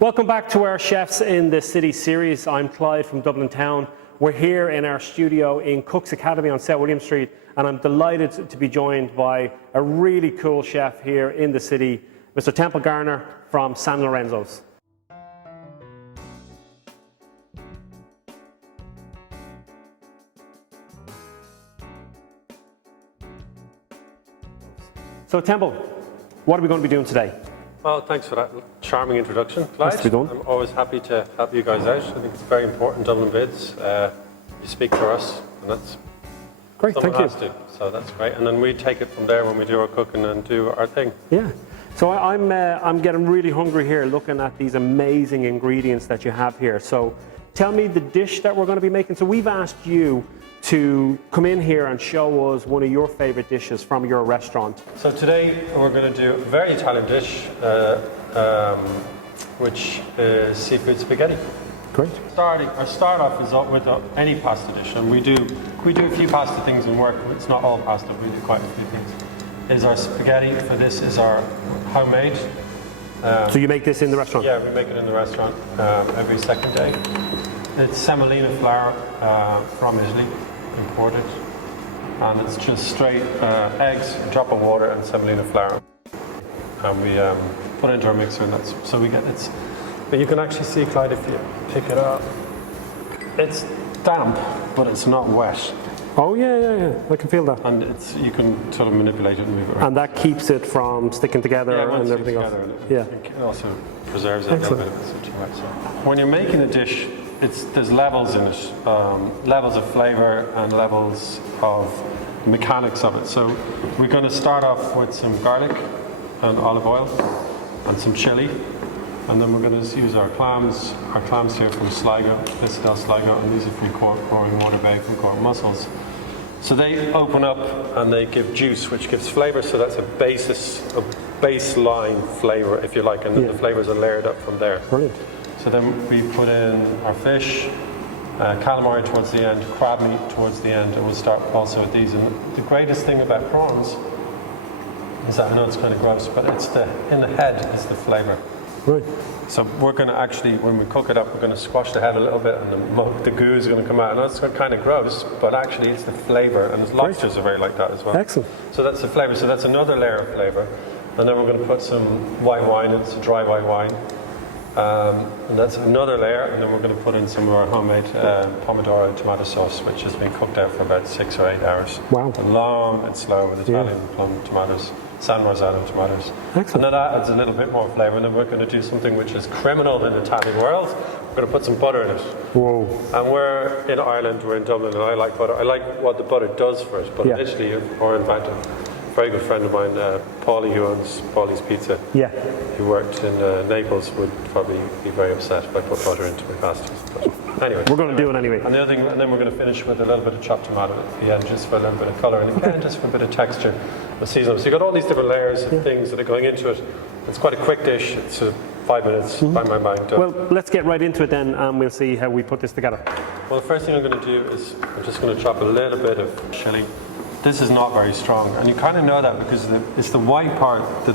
Welcome back to our Chefs in the City series. I'm Clyde from Dublin Town. We're here in our studio in Cook's Academy on South William Street, and I'm delighted to be joined by a really cool chef here in the city, Mr. Temple Garner from San Lorenzos. So Temple, what are we going to be doing today? Well, thanks for that charming introduction, Clyde. Nice to be done. I'm always happy to help you guys out. I think it's very important, Dublin Vids. You speak for us, and that's great. Thank you. So that's great. And then we take it from there when we do our cooking and do our thing. Yeah. So I'm getting really hungry here looking at these amazing ingredients that you have here. So tell me the dish that we're going to be making. So we've asked you to come in here and show us one of your favorite dishes from your restaurant. So today we're going to do a very Italian dish, which is seafood spaghetti. Great. Our start off is with any pasta dish, and we do a few pasta things in work. It's not all pasta, we do quite a few things. Is our spaghetti for this is our homemade. So you make this in the restaurant? Yeah, we make it in the restaurant every second day. It's semolina flour from Italy, imported, and it's just straight eggs, a drop of water, and semolina flour, and we put it into our mixer, and that's so we get it's. But you can actually see, Clyde, if you pick it up, it's damp, but it's not wet. Oh yeah. I can feel that. And you can sort of manipulate it and move it around. And that keeps it from sticking together and everything else. Yeah. It also preserves it a little bit. So when you're making a dish, there's levels in it, levels of flavour and levels of mechanics of it. So we're going to start off with some garlic and olive oil and some chilli, and then we're going to use our clams here from Sligo, Lissadell Sligo, and these are from Roaring Water Bay from Cork Mussels. So they open up and they give juice, which gives flavour. So that's a baseline flavour, if you like, and then the flavours are layered up from there. Brilliant. So then we put in our fish, calamari towards the end, crab meat towards the end, and we'll start also with these. And the greatest thing about prawns is that, I know it's kind of gross, but in the head is the flavour. Right. So we're going to actually, when we cook it up, we're going to squash the head a little bit, and the goo is going to come out. And that's kind of gross, but actually it's the flavour, and lobsters are very like that as well. Excellent. So that's the flavour. So that's another layer of flavour. And then we're going to put some white wine, it's a dry white wine. And that's another layer, and then we're going to put in some of our homemade pomodoro tomato sauce, which has been cooked out for about 6 or 8 hours. Wow. Long and slow with Italian plum tomatoes, San Marzano tomatoes. Excellent. And then that adds a little bit more flavour, and then we're going to do something which is criminal in the Italian world. We're going to put some butter in it. Whoa. And we're in Ireland, we're in Dublin, and I like butter. I like what the butter does for us, but in Italy, or in fact, a very good friend of mine, Paulie, who owns Paulie's Pizza, who worked in Naples, would probably be very upset if I put butter into my pastas. But anyway, we're going to do it anyway. And the other thing, and then we're going to finish with a little bit of chopped tomato at the end, just for a little bit of colour, and again, just for a bit of texture, the seasoning. So you've got all these different layers of things that are going into it. It's quite a quick dish. It's 5 minutes, by my mind. Well, let's get right into it then, and we'll see how we put this together. Well, the first thing I'm going to do is I'm just going to chop a little bit of chilli. This is not very strong, and you kind of know that because it's the white part that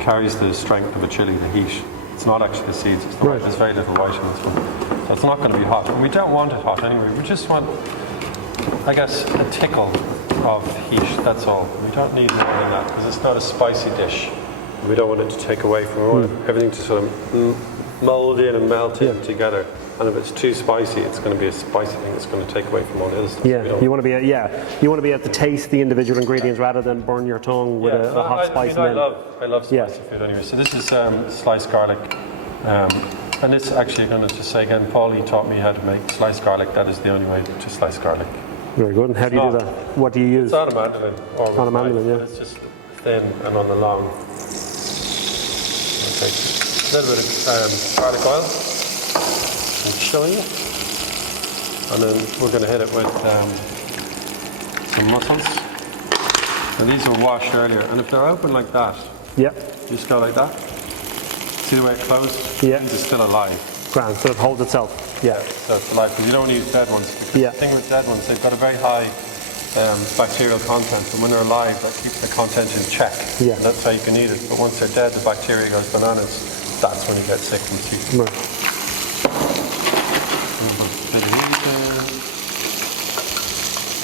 carries the strength of a chili, the heat. It's not actually the seeds, it's the white. There's very little white in this one. So it's not going to be hot, and we don't want it hot anyway. We just want, I guess, a tickle of heat, that's all. We don't need more than that, because it's not a spicy dish. We don't want it to take away from everything to sort of mold in and melt in together. And if it's too spicy, it's going to be a spicy thing that's going to take away from all the other stuff. Yeah, you want to be able to taste the individual ingredients rather than burn your tongue with a hot spice. I love spicy food anyway. So this is sliced garlic, and this actually, going to just say again, Paulie taught me how to make sliced garlic. That is the only way to slice garlic. Very good. And how do you do that? What do you use? It's on a mandolin. On a mandolin, It's just thin and on the long. Okay, a little bit of garlic oil. And chili, and then we're going to hit it with some mussels. And these were washed earlier, and if they're open like that, you just go like that. See the way it closed? Yeah. These are still alive. Grand, so it holds itself. Yeah. So it's alive, because you don't want to use dead ones. Because the thing with dead ones, they've got a very high bacterial content, and when they're alive, that keeps the content in check. Yeah. And that's how you can eat it. But once they're dead, the bacteria goes bananas. that's when you get sick from seafood. Right. Bit of these in.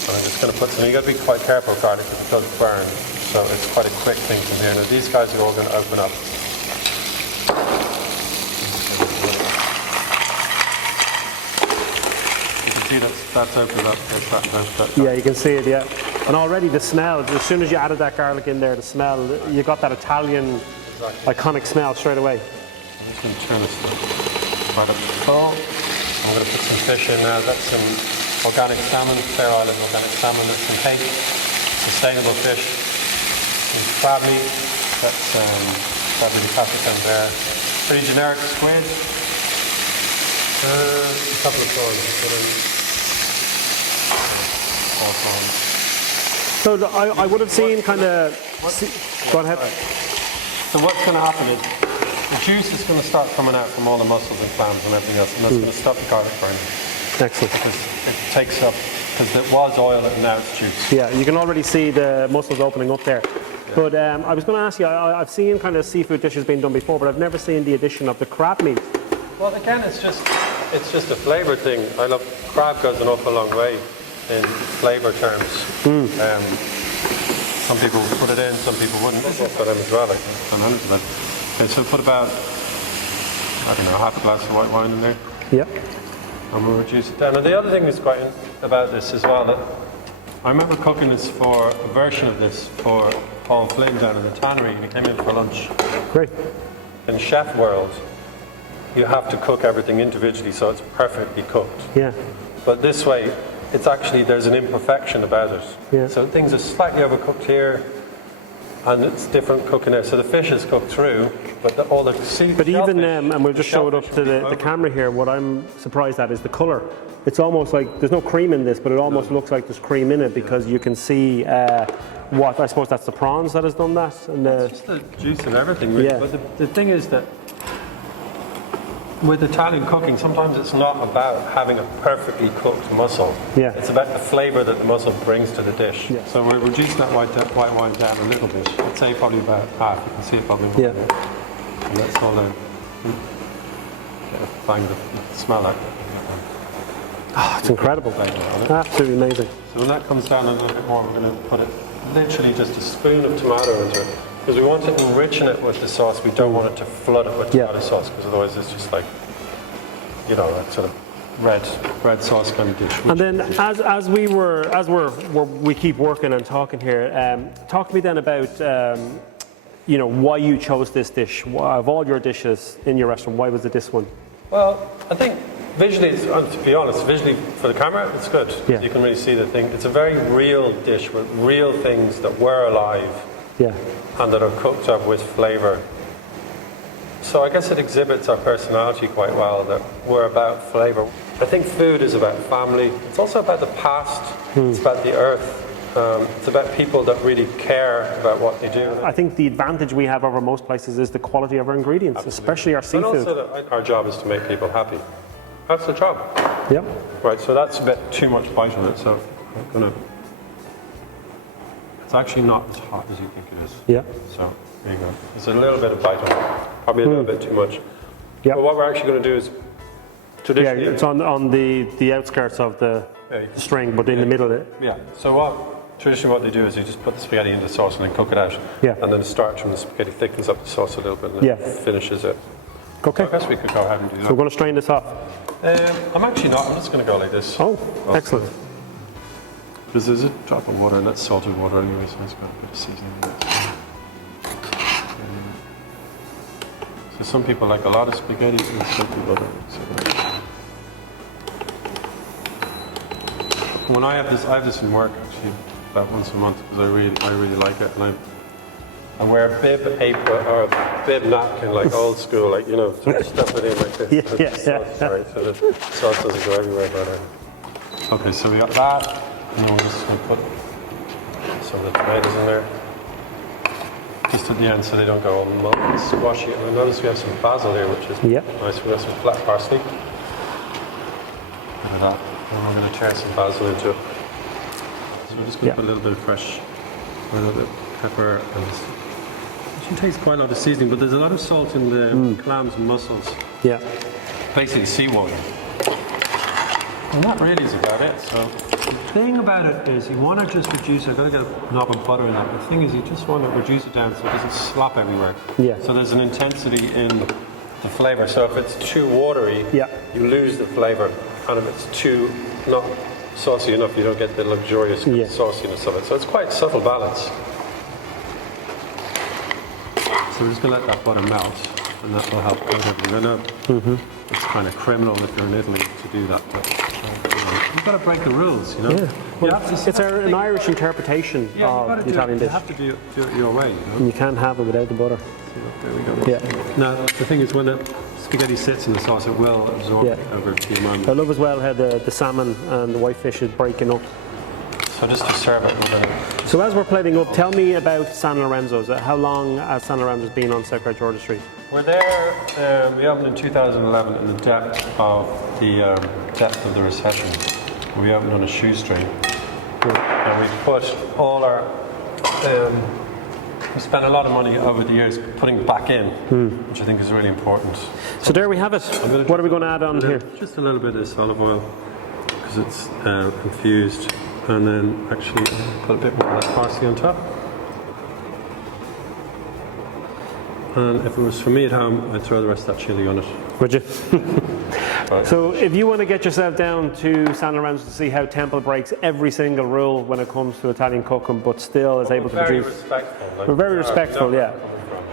And I'm just going to put some, you've got to be quite careful with garlic because it does burn. So it's quite a quick thing from here. Now these guys are all going to open up. You can see that's opened up. Yeah, you can see it, yeah. And already the smell, as soon as you added that garlic in there, the smell, you got that Italian iconic smell straight away. I'm just going to turn this right up to the bowl. I'm going to put some fish in now. That's some organic salmon, Fair Island organic salmon. That's some hake, sustainable fish. Some crab meat. That's crab really classic down there. Pretty generic squid. A couple of prawns. All prawns. So I would have seen kind of... Go ahead. So what's going to happen is the juice is going to start coming out from all the mussels and clams and everything else, and that's going to stop the garlic burning. Excellent. Because it takes up, because it was oil and now it's juice. Yeah, you can already see the mussels opening up there. Yeah. But I was going to ask you, I've seen kind of seafood dishes being done before, but I've never seen the addition of the crab meat. Well, again, it's just a flavour thing. I love crab goes an awful long way in flavour terms. Some people put it in, some people wouldn't. This is for them as well, like 100 of it. Okay, so put about, I don't know, half a glass of white wine in there. Yeah. And we'll reduce it down. And the other thing that's quite about this as well, that I remember cooking this for a version of this for Paul Flynn down in the tannery. He came in for lunch. Great. In chef world, you have to cook everything individually so it's perfectly cooked. Yeah. But this way, it's actually, there's an imperfection about it. Yeah. So things are slightly overcooked here, and it's different cooking there. So the fish is cooked through, but all the But even, and we'll just show it up to the camera here, what I'm surprised at is the colour. It's almost like, there's no cream in this, but it almost looks like there's cream in it because you can see what, I suppose that's the prawns that has done that. And it's just the juice and everything, really. Yeah. But the thing is that with Italian cooking, sometimes it's not about having a perfectly cooked mussel. Yeah. It's about the flavour that the mussel brings to the dish. Yeah. So we're reducing that white wine down a little bit. I'd say probably about half. You can see it probably more. Yeah. And that's all down. Bang the smell like that. Oh, it's incredible. Absolutely amazing. So when that comes down a little bit more, we're going to put it literally just a spoon of tomato into it. Because we want to enrichen it with the sauce. We don't want it to flood it with tomato sauce, because otherwise it's just like, you know, that sort of red sauce kind of dish. And then as we keep working and talking here, talk to me then about you know, why you chose this dish. Of all your dishes in your restaurant, why was it this one? Well, I think visually, to be honest, visually for the camera, it's good. Yeah. You can really see the thing. It's a very real dish with real things that were alive. Yeah. And that are cooked up with flavour. So I guess it exhibits our personality quite well, that we're about flavour. I think food is about family. It's also about the past. It's about the earth. It's about people that really care about what they do. I think the advantage we have over most places is the quality of our ingredients, especially our seafood. And also that our job is to make people happy. That's the job. Yep. Right, so that's a bit too much bite on it, so I'm going to... It's actually not as hot as you think it is. Yeah. So there you go. There's a little bit of bite on it. Probably a little bit too much. Yeah. But what we're actually going to do is traditionally... Yeah, it's on the outskirts of the string, but in the middle of it. Yeah. So traditionally what they do is you just put the spaghetti into the sauce and then cook it out. Yeah. And then the starch from the spaghetti thickens up the sauce a little bit and then finishes it. Okay. So I guess we could go ahead and do that. So we're going to strain this off. I'm actually not. I'm just going to go like this. Oh, excellent. Because there's a drop of water, and that's salted water anyway, so it's got a bit of seasoning in it. So some people like a lot of spaghetti, and some people don't. So when I have this in work actually about once a month because I really like it, and I wear a bib apron or a bib napkin like old school, like, you know, to stuff it in like this. Sorry, so the sauce doesn't go everywhere. But okay, so we got that. And then we're just going to put some of the tomatoes in there. Just at the end so they don't go all muddled and squashy. And I notice we have some basil here, which is nice. We have some flat parsley. Look at that. And we're going to tear some basil into it. So we're just going to put a little bit of fresh, a little bit of pepper, and It takes quite a lot of seasoning, but there's a lot of salt in the clams and mussels. Yeah. Basically seawater. And that really is about it. So the thing about it is you want to just reduce it. I've got to get a knob of butter in that. The thing is you just want to reduce it down so it doesn't slop everywhere. Yeah. So there's an intensity in the flavour. So if it's too watery, Yeah. you lose the flavour. And if it's too not saucy enough, you don't get the luxurious sauciness of it. So it's quite subtle balance. So we're just going to let that butter melt, and that will help coat everything. I know it's kind of criminal if you're in Italy to do that, but you've got to break the rules, you know. Yeah. Well, it's an Irish interpretation of the Italian dish. You have to do it your way, you know. And you can't have it without the butter. There we go. Yeah. Now, the thing is, when the spaghetti sits in the sauce, it will absorb it over a few moments. I love as well how the salmon and the whitefish is breaking up. So just to serve it, we're going to... So as we're plating up, tell me about San Lorenzo's. How long has San Lorenzo's been on South Georgia Street? We're there, we opened in 2011 in the depth of the recession. We opened on a shoestring. And we put all our... we spent a lot of money over the years putting it back in, which I think is really important. So there we have it. What are we going to add on here? Just a little bit of this olive oil, because it's infused. And then actually put a bit more of that parsley on top. And if it was for me at home, I'd throw the rest of that chili on it. Would you? So if you want to get yourself down to San Lorenzo to see how Temple breaks every single rule when it comes to Italian cooking, but still is able to produce... We're very respectful, yeah.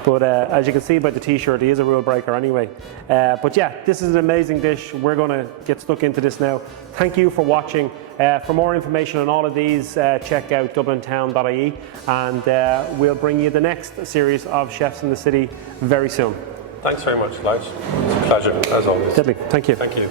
But as you can see by the t-shirt, he is a rule breaker anyway. But yeah, this is an amazing dish. We're going to get stuck into this now. Thank you for watching. For more information on all of these, check out DublinTown.ie, and we'll bring you the next series of Chefs in the City very soon. Thanks very much, Lige. It's a pleasure, as always. Deadly. Thank you. Thank you.